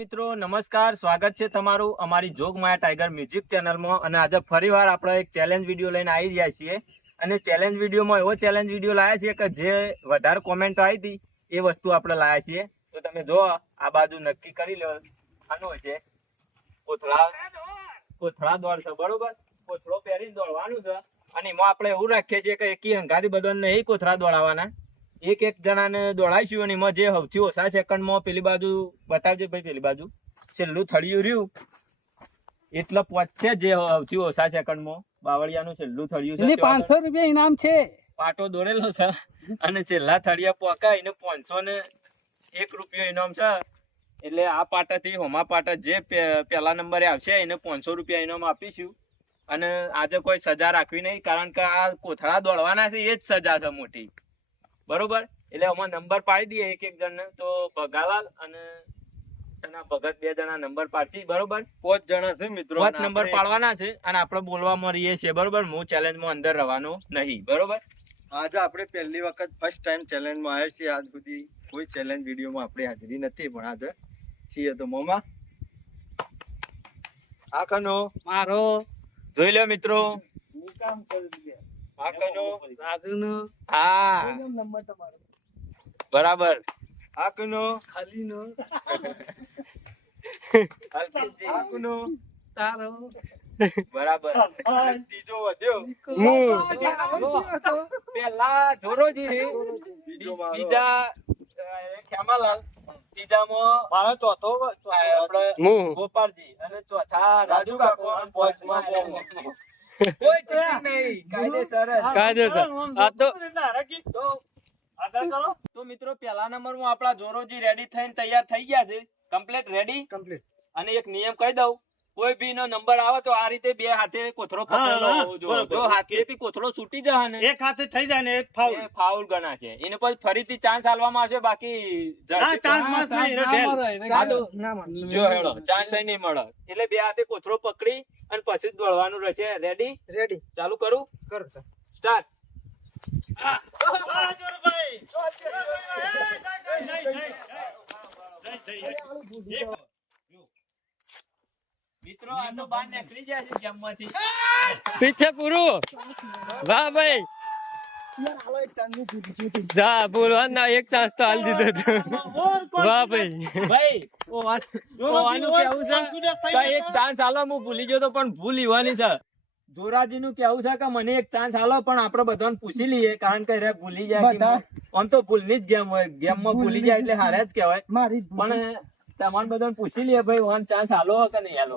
મિત્રો નમસ્કાર, સ્વાગત છે તમારું અમારી જોગમાયા ટાઈગર મ્યુઝિક ચેનલમાં. અને આજે ફરીવાર આપણે એક ચેલેન્જ વિડીયો લઈને આવી રહ્યા છીએ. અને ચેલેન્જ વિડીયોમાં એવો ચેલેન્જ વિડીયો લાવ્યા છીએ કે જે વધારે કોમેન્ટો આવી હતી એ વસ્તુ આપણે લાવ્યા છીએ. તો તમે જો આ બાજુ નક્કી કરી લો, આનું છે કોથળા દોડ છે, બરોબર? કોથળો પહેરીને દોડવાનું છે. અને એમાં આપણે એવું રાખીએ છીએ કે એકી હંગાથી બધાને નહીં કોથળા દોડાવવાના, એક એક જણાને દોડાઈશું. અને એમાં જે સૌથી ઓછા સેકન્ડમાં પેલી બાજુ બતાવજો ભાઈ, પેલી બાજુ છેલ્લું થળિયું રહ્યું એટલે પહોંચશે જે સૌથી ઓછા સેકન્ડમાં. બાવળિયાનું છેલ્લું થળિયું છે, 500 રૂપિયા ઇનામ છે. પાટો દોરેલો છે અને છેલ્લા થળિયા પોકા એને 501 રૂપિયો ઇનામ છે. એટલે આ પાટાથી હોમા પાટા જે પહેલા નંબરે આવશે એને 500 રૂપિયા ઇનામ આપીશું. અને આજે કોઈ સજા રાખવી નહીં, કારણ કે આ કોથળા દોડવાના છે એ જ સજા છે મોટી, બરોબર? એટલે આમાં નંબર પાડી દઈએ એક એક જણને. તો ભગાલાલ અને ભગત 2 જણા નંબર પાડશી, બરોબર? 5 જણા છે મિત્રો, 5 નંબર પાડવાના છે. અને આપણે બોલવામાં રહીએ છીએ, બરોબર? હું ચેલેન્જમાં અંદર રહેવાનો નહીં, બરોબર? આજે આપણે પહેલી વખત ફર્સ્ટ ટાઈમ ચેલેન્જમાં આવ્યા છીએ. આજ સુધી કોઈ ચેલેન્જ વિડીયોમાં આપણે હાજરી નથી, પણ આજે છીએ. તો મોમા આ કનો મારો જોઈ લો મિત્રો, આ કનો રાજુનો હા નંબર તમારો, બરાબર. આ કનો ખાલીનો આ કનો તારો બરાબર. ત્રીજો વધ્યો. પેલા જોરોજી, બીજો મારો. બીજા ખેમાલાલ, ત્રીજામાં મારો ચોથો આપણે ગોપાલજી અને ચોથા રાજુ કાકો અને પાંચમા મોમો. કોઈ ચીટિંગ નહીં, કાયદેસર જ. તો મિત્રો પહેલા નંબરમાં આપણા જોરોજી રેડી થઈને તૈયાર થઈ ગયા છે, કમ્પ્લીટ રેડી. અને એક નિયમ કહી દઉં, કોઈ બી નો નંબર આવે તો આ રીતે 2 હાથે કોથળો પકડેલો હોવો જોઈએ. જો હાથેથી કોથળો છૂટી જાય ને, એક હાથે થઈ જાય ને, એક એ ફાઉલ ગણાશે. એને પછી ફરીથી ચાન્સ આલવામાં આવશે. બાકી જો હેડો ચાન્સ નહીં મળે. એટલે 2 હાથે કોથળો પકડી અને પછી જ દોડવાનું રહેશે. રેડી? રેડી. ચાલુ કરું? સ્ટાર્ટ. મિત્રો આ તો બહાર નીકળી જાય છે ગેમમાંથી. પીછે પૂરું. વાહ ભાઈ, જા બોલવાના એક ચાન્સ તો હાલ દીધો હતો. વાહ ભાઈ. ભાઈ ઓવાનું કેવું છે કે એક ચાન્સ આલો. હું ભૂલી ગયો તો, પણ ભૂલ ઈવાની છે. જોરાજી નું કેવું છે કે મને એક ચાન્સ આલો, પણ આપણે બધાને પૂછી લઈએ, કારણ કે રે ભૂલી જાય. આમ તો ભૂલની જ ગેમ હોય, ગેમમાં ભૂલી જાય એટલે હારે જ કહેવાય. પણ તમારે બધાને પૂછી લઈએ ભાઈ, વન ચાન્સ આલો કે નહીં આલો?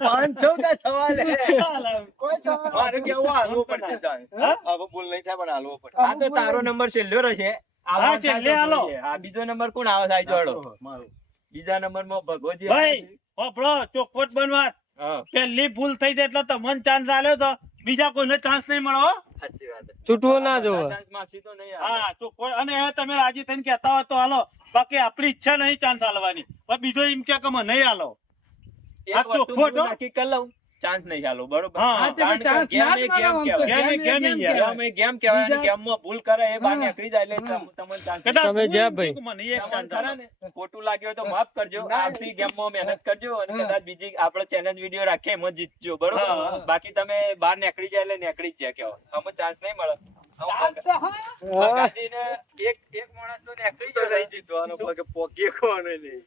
500 ના સવાલ મારે કેવું હાલવો પડશે. હવે ભૂલ નહીં થાય, પણ હાલવો પડશે. આ તો તારો નંબર છેલ્લો રહેશે. હા, છેલ્લે આલો. આ બીજો નંબર કોણ આવે સાહેબ? જોડો બીજા નંબર માં ભગવતજી. ભાઈ ઓપડો ચોખવટ બનવા, પહેલી ભૂલ થઈ જાય એટલે તમને ચાન્સ આલ્યો તો બીજા કોઈને ચાન્સ નહીં મળે. સાચી વાત. છૂટવો ના જોવો. ચાન્સ માંગશી તો નહીં આવે. હા ચોખવટ. અને હવે તમે રાજી થઈને કહેતા હોય તો હાલો, બાકી આપણી ઈચ્છા નહીં ચાન્સ આલવાની. પણ બીજો એમ કે મને નહીં આલો. એક આ વસ્તુ ચોખવટ હું હો. નક્કી કરી લઉં, ચાન્સ નહીં આલો, બરોબર? હા. કારણ કે ચાન્સ ગેમ ના એ જ ગેમ કરો. કહેવાય. ગેમ એ યાર. ગેમ એ ગેમ કહેવાય. અને ગેમમાં ભૂલ કરે એ બહાર નીકળી જાય એટલે તમને ચાન્સ કદાચ તમે જ્યાં ભાઈ. મને એક તમને ચાન્સ ખરા આલો. ને ખોટું લાગ્યું હોય તો માફ કરજો. આવતી ગેમમાં મહેનત કરજો અને કદાચ બીજી આપણે ચેલેન્જ વિડીયો રાખીએ એમાં જીતજો, બરોબર? હા. બાકી તમે બહાર નીકળી જાય એટલે નીકળી જ જાય કહેવાય. અમે ચાન્સ નહીં મળે. ભગાજીને એક માણસ તો નીકળી તો જાય. નહીં જીતવાનો, પગે પોકી કોણ નહીં.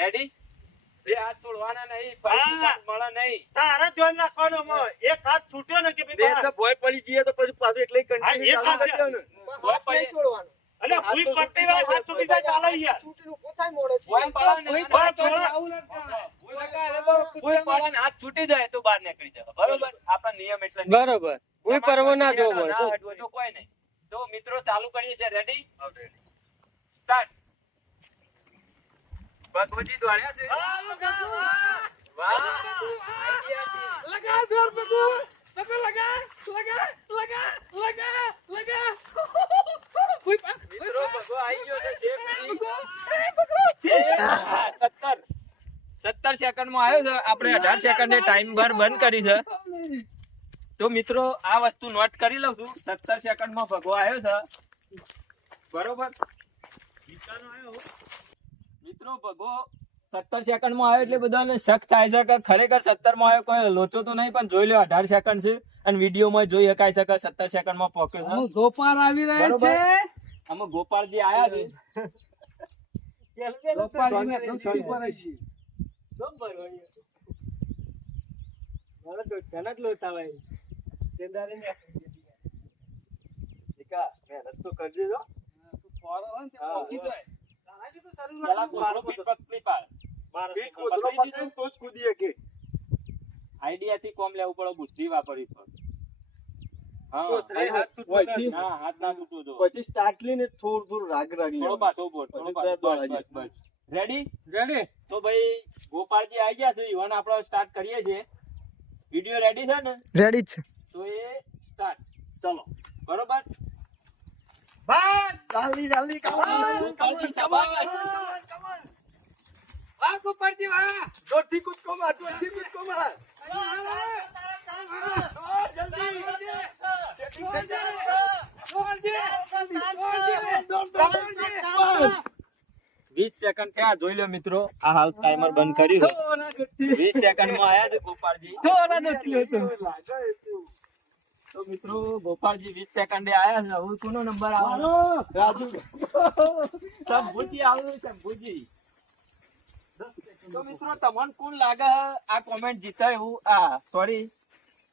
રેડી? 2 હાથ છોડવાના નહીં, ફરીથી ચાન્સ મળે નહીં. તારે ધ્યાન રાખવાનું આમાં. એક હાથ છૂટ્યો ને કે બે ભાઈ તો ભોય પડી જઈએ તો પછી પાછું એટલે હા, એ કન્ટિન્યુ સાચે. ચાલુ કરજો ને. ભોય પડી- અલ્યા ભૂઈ પડતી વાર હાથ છૂટી જાય ચાલે યાર. ભોય પડે ને કોઈ અને પણ છોડો. આવું ના કરવાનું. ભોય પડે ને હાથ છૂટી જાય તો બહાર નીકળી જાય, બરોબર? આપણા નિયમ એટલે બરોબર. કોઈ પરવો ના જોવો. ના હટવો તો કોઈ નહીં. તો મિત્રો ચાલુ કરીએ છીએ. રેડી? સ્ટાર્ટ. ભગવતજી દોડ્યા છે. વાહ, આઈડિયા છે. લગા જોર પકુ પકુ લગા કોઈ પણ મિત્રો ભગવો આવી ગયો છે. શેખ પકુ 17 સેકન્ડમાં આવ્યો છે. આપણે 18 સેકન્ડે ટાઈમ બાર બંધ કરી છે. તો મિત્રો આ વસ્તુ નોટ કરી લઉં છું. 17 સેકન્ડમાં ભગવો આવ્યો છે, બરોબર? મિત્રો મિત્રો ભગો 17 સેકન્ડમાં આવ્યો એટલે બધાને શક થાય છે કે ખરેખર 17 માં આવ્યો, કોઈ લોચો તો નહીં, પણ જોઈ લો 18 સેકન્ડ છે અને વિડીયોમાં જોઈ શકાય છે કે 17 સેકન્ડમાં પહોંચ્યો છે. ગોપાલ આવી રહ્યા છે. આમાં ગોપાલજી આયા છે. ગોપાલજીને દોસ્તી કરે છે. મહેનત તો કરજે જો. ફોરો હોય ને તે પહોંચી જાય. પેલા મારો પીઠ પકડી પાડ. એક કૂદરો પકડીને તો જ કૂદી શકે. આઈડિયાથી કોમ લેવું પડે, બુદ્ધિ વાપરવી પડે. હા, હાથ છૂટવો નથી. ના, હાથ ના છૂટવો જો. પછી સ્ટાર્ટ લઈને થોડું રાગ થોડો પાછો ઉભો, થોડો પાછો. બસ, બસ. રેડી? તો ભાઈ ગોપાલજી આવી ગયા છે, ઈવન આપણે સ્ટાર્ટ કરીએ છીએ. વિડિયો રેડી છે ને? રેડી જ છે. તો એ સ્ટાર્ટ. ચલો. બરોબર? જલ્દી જલ્દી ગોપાલજી શાબાશ. વાહ ગોપાલજી વાહ. જોરથી કૂદકો માર, જોરથી કૂદકો માર. ગોપાલજી. 20 સેકન્ડ થયા, જોઈ લો મિત્રો. આ હાલ ટાઈમર બંધ કર્યું છે. 20 સેકન્ડમાં આયા છે ગોપાલજી. તો મિત્રો ગોપાલજી 20 સેકન્ડે આયા છે. હવે કોનો નંબર આવવાનો? રાજુ. શંભુજી આવ્યો, શંભુજી. તો મિત્રો તમને કોણ લાગે આ કોમેન્ટ જીતે એવું,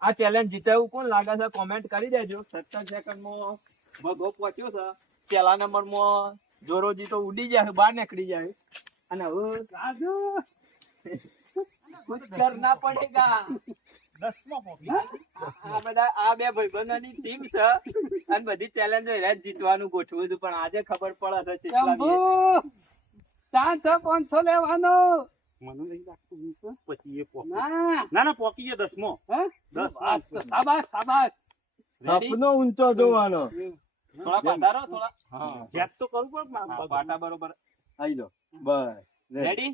આ ચેલેન્જ જીતે એવું કોણ લાગે છે? કોમેન્ટ કરી દેજો. 17 સેકન્ડમાં ભગો પહોંચ્યો છે. પહેલા નંબરમાં જોરોજી તો ઉડી જાય, બહાર નીકળી જાય. અને હવે રાજુ કુછ કરના પડેગા. 10માં પહોંચી. આ બધા આ બે ભાઈબંધોની ટીમ છે અને બધી ચેલેન્જ જીતવાનું ગોઠવું હતું, પણ આજે ખબર પડે છે કેટલા શંભુ. 500 લેવાનો. મને નહીં લાગતું પછી એ પોકી. ના. ના પોકી ગયો 10મો. હે? 10. શાબાશ શાબાશ. Ready? સપનો ઊંચો જોવાનો. થોડા પાટારો, થોડા. હા, ચેક તો કરવું પડે ને. હા, પાટા બરોબર. આઈ જાઓ. બસ. રેડી?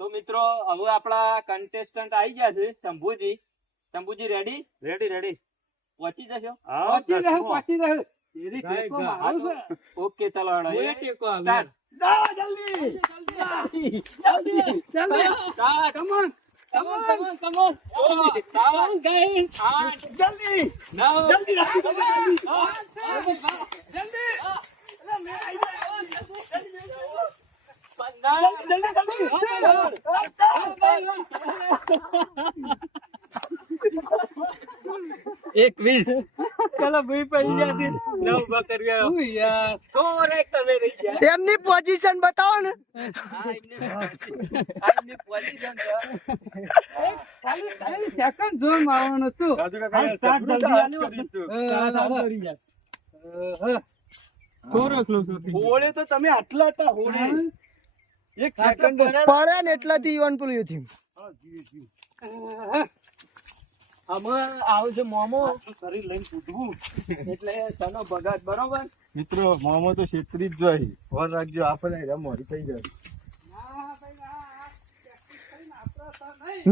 તો મિત્રો હવે આપણા કન્ટેસ્ટન્ટ આવી ગયા છે. શંભુજી. શંભુજી રેડી? રેડી. પહોંચી જશો? હા, પહોંચી રહે 10મો. પહોંચી રહે. એરી ગાય ટેકો ગા. મારું છે. ઓકે, ચલો હેડો. બોલે ટેકો આવે. Start. જલ્દી. જલ્દી. Start. Come on. Come on, come on, come on. 7, 8, જલ્દી. 9, જલ્દી રાખો, જલ્દી. જલ્દી. 21. ચલો ભાઈ પડી ગયા. 9 ઉભા કરી ગયા. શું યાર. થોડેક તમે રહી ગયા. એમની પોઝિશન બતાવો ને. એમની position છે. ખાલી સેકન્ડ ઝોન મારવાનો છું. રાજુ કાકા, start સપનું જલ્દી ચાલુ આલ્યો. કરી દીધું. હોળે તો તમે આટલા હતા હોળે. એક સેકન્ડ પડે ને એટલાથી ઈવન પેલું થયું. આમાં આવું છે મોમો, શરીર લઈને કૂદવું. એટલે સનો ભગત. બરોબર? મિત્રો મોમો તો છેતરી જ જાય. ફોન રાખજો, આપણે મોડી થઈ જાય.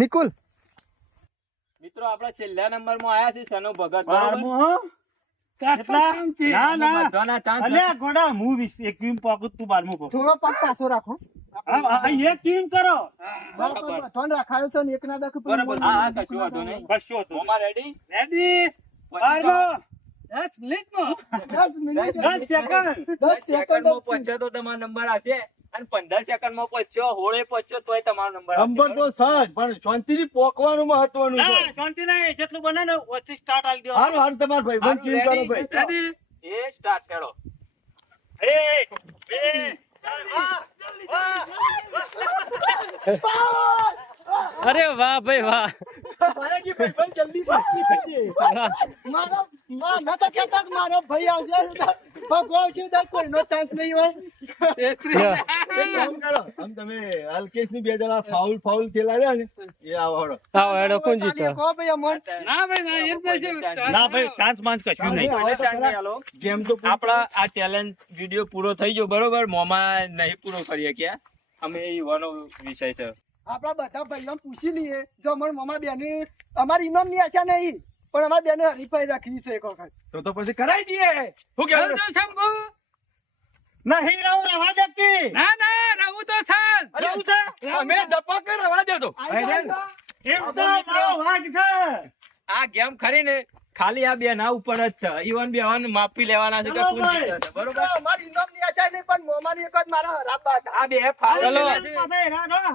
નિકુલ મિત્રો આપડા છેલ્લા નંબરમાં આયા છે સનો ભગત. બરોબર? 12મો, હો? કેટલા? ના બધાના ચાન્સ. અલ્યા ગોડા હું 21 પોકું તું 12મો પોક. થોડો પગ પાછો રાખો. એક ટીમ કરો. ત્રણ રાખાયો છે ને એક ના દાખલ બરોબર. હા, કશું વાંધો નહીં. કશો તો મોમા રેડી? રેડી. 12મો, 10 મિનિટમાં. 10 મિનિટ 10 સેકન્ડ. 10 સેકન્ડમાં સેકન્ડ પહોંચ્યો તો તમારો નંબર આવશે અને 15 સેકન્ડમાં પહોંચ્યો, હોળે પહોંચ્યો તોય તમારો નંબર નંબર તો સહજ, પણ શાંતિથી પોકવાનું મહત્વનું છે. ના શાંતિ નહીં, જેટલું બને ને ઓછી સ્ટાર્ટ આલી દો. હારું હારું તમારા ભાઈ બંધ ચીન કરો ભાઈ. રેડી. એ સ્ટાર્ટ કરો. 1 2 અરે વાહ ભાઈ વાહ. ભાઈ ભાઈ જલ્દી પાછી કરજે. મારો ના તો કહેતા કે મારો ભાઈ આવશે ભગવાન છે તો કોઈનો ચાન્સ નહીં હોય. એક કામ કરો, આમ તમે અલ્કેશની બે જણા ફાઉલ ખેલાડ્યા ને એ આવડો. આવો હેડો કોણ જીતો? ના ભાઈ ના એ જ નહીં. ના ભાઈ ચાન્સ માંસ કશું નહીં. કોઈને chance નહીં આલો. ગેમ તો આપણા આ ચેલેન્જ વિડીયો પૂરો થઈ ગયો. બરોબર? મોમાં નહીં પૂરો કરીએ ક્યાં અમે યુવાનો વિષય છે. આપડા બધા ભાઈઓ પૂછી લઈએ. જો અમાર મમા બેને અમારી ઇનામ ની આશા નહીં, પણ અમાર બેને હરીફાઈ રાખી છે એક વખત. તો પછી કરાઈ દઈએ. શું કહેવું? આવજો શંભુ. નહીં રહું રવા દેતી. ના ના રહું તો છાન જવું છે અમે ધપાકે રવા દેતો એમ તો મારો વાઘ છે. આ ગેમ ખરી ને ખાલી આ બે ના ઉપર જ છે. ઈવન બે માપી લેવાના છે કે કોણ જીતે છે, બરોબર? અમારી ઇનામ ની આશા નહીં પણ મોમાની એક જ મારા હરાબા હતા. આ બે ફાળ ચલો. છે.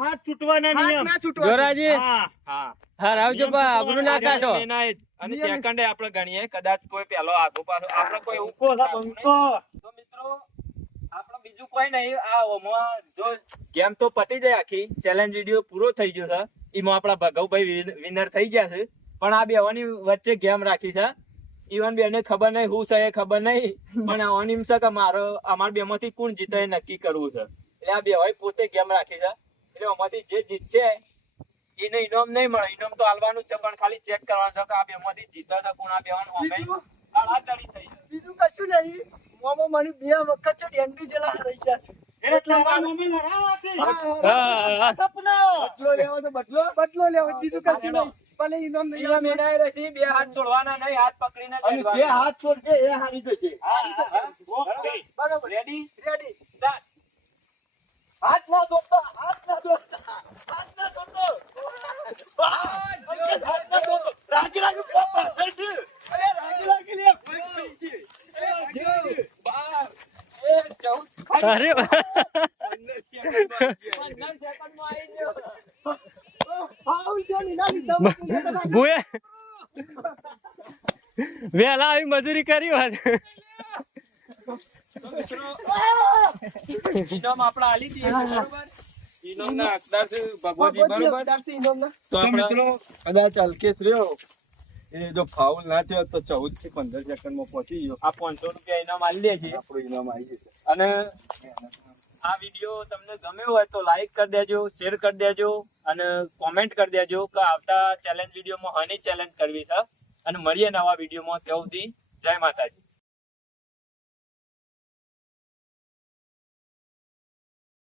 હાથ છૂટવાના હાથ નિયમ. ના છૂટવા. હા. હા હરાવજો બા આબરૂ ના કાઢો. એના જ. અને સેકન્ડે આપણે ગણીએ કદાચ કોઈ પેલો આગો પાછો આપણે કોઈ એવું બંકો છે, બંકો. તો મિત્રો આપણે બીજું કોઈ નહીં. આ ઓમાં જો ગેમ તો પતી જાય, આખી ચેલેન્જ વિડીયો પૂરો થઈ ગયો છે. એમાં આપણા ભગવભાઈ વિનર થઈ ગયા છે. પણ આ બેવાની વચ્ચે ગેમ રાખી છે. ઈવન બેને ખબર નહીં હું છે એ ખબર નહીં, પણ ઓનિમ છે કે અમાર બે માંથી કોણ જીતે એ નક્કી કરવું છે. એટલે આ બે પોતે ગેમ રાખી છે. એટલે આમાંથી જે જીતશે એને ઇનામ નહીં મળે. ઇનામ તો હાલવાનું જ છે, પણ ખાલી ચેક કરવાનું છે કે આ બે માંથી જીતે છે કોણ. આ બેવાનું બીજું? ચડી થઈ છે. બીજું કશું નહીં. મોમો મને 2 વખત છે ડેન્ડી જેલા હરાઈ ગયા છે. એટલે મારા મમ્મી હરાવાથી. હા. સપનો. બદલો લેવો તો બદલો લેવો બીજું કશું નહીં. ભલે ઇનામ નહીં ઇનામ એનાય રહેશે. બે હાથ છોડવાના નહીં, હાથ પકડીને જ અને જે હાથ છોડશે એ હારી જશે. ઓકે. બરોબર રેડી રેડી. સ્ટાર્ટ. હાથ ના છોડતો હાથ ના છોડતો હાથ ના છોડતો હાથ ના છોડતો. રાગી રાગી કોણ પાછળ છે? અરે રાગી રાગી લે કોઈ છે. અરે ભૂએ વેલા આવી મજૂરી કરી હોત. ઇનામ આપણે આલી દઈએ, બરોબર? ઇનામના હકદાર છે ભગવતજી, બરોબર? તો આપણે કદાચ અલ્કેશ રહ્યો એ જો ફાઉલ ના થયો તો 14 થી 15 સેકન્ડમાં પહોંચી ગયો. આ 500 રૂપિયા ઇનામ આલી દે છે. આપણું ઇનામ આવી જશે. અને આ વિડીયો તમને ગમ્યો હોય તો લાઈક કરી દેજો, શેર કરી દેજો અને કોમેન્ટ કરી દેજો કે આવતા ચેલેન્જ વિડીયોમાં હની ચેલેન્જ કરવી છે. અને મળીએ નવા વિડીયોમાં. ત્યાં સુધી જય માતાજી.